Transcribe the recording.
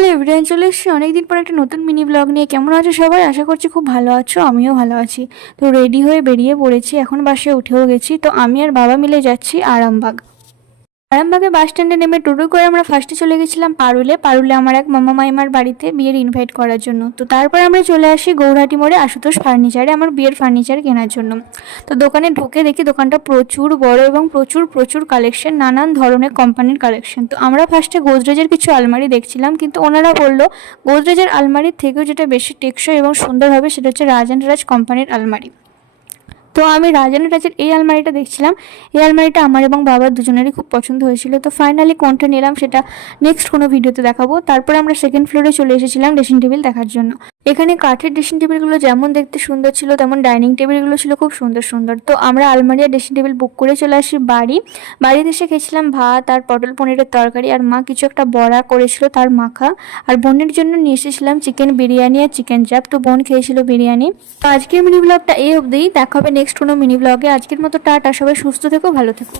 Hello everyone, চলে এসেছি অনেকদিন পর একটা নতুন মিনি ব্লগ নিয়ে। কেমন আছো সবাই? আশা করছি খুব ভালো আছো, আমিও ভালো আছি। তো রেডি হয়ে বেরিয়ে পড়েছি, এখন বাসে উঠেও গেছি। তো আমি আর বাবা মিলে যাচ্ছি আরামবাগ। আরামবাগে বাস স্ট্যান্ডে নেমে টোটো করে আমরা ফার্স্টে চলে গেছিলাম পারুলে আমার এক মামা মাইমার বাড়িতে বিয়ের ইনভাইট করার জন্য। তো তারপর আমরা চলে আসি গৌরহাটি মোড়ে আশুতোষ ফার্নিচারে আমার বিয়ের ফার্নিচার কেনার জন্য। তো দোকানে ঢুকে দেখি দোকানটা প্রচুর বড় এবং প্রচুর প্রচুর কালেকশন, নানান ধরনের কোম্পানির কালেকশন। তো আমরা ফার্স্টে গোদরেজের কিছু আলমারি দেখছিলাম, কিন্তু ওনারা বললো গোদরেজের আলমারির থেকেও যেটা বেশি টেকসই এবং সুন্দর হবে সেটা হচ্ছে রাজ অ্যান্ড রাজ কোম্পানির আলমারি। তো আমি রাজ অ্যান্ড রাজের এই আলমারিটা দেখছিলাম। এই আলমারিটা আমার এবং বাবার দুজনেরই খুব পছন্দ হয়েছিল। তো ফাইনালি কোনটা নিলাম সেটা নেক্সট কোনো ভিডিওতে দেখাবো। তারপর আমরা সেকেন্ড ফ্লোরে চলে এসেছিলাম ড্রেসিং টেবিল দেখার জন্য। এখানে কাঠের ড্রেসিং টেবিলগুলো যেমন দেখতে সুন্দর ছিল, তেমন ডাইনিং টেবিলগুলো ছিল খুব সুন্দর সুন্দর। তো আমরা আলমারি আর ড্রেসিং টেবিল বুক করে চলে আসি বাড়িতে এসে খেয়েছিলাম ভাত আর পটল পনিরের তরকারি, আর মা কিছু একটা বড়া করেছিল তার মাখা। আর বোনের জন্য নিয়ে এসেছিলাম চিকেন বিরিয়ানি আর চিকেন চাপ। তো বোন খেয়েছিল বিরিয়ানি। তো আজকের মিনি ব্লগটা এই অবধিই, দেখা হবে নেক্সট কোনো মিনি ব্লগে। আজকের মতো টাটা, সবাই সুস্থ থেকো, ভালো থেকো।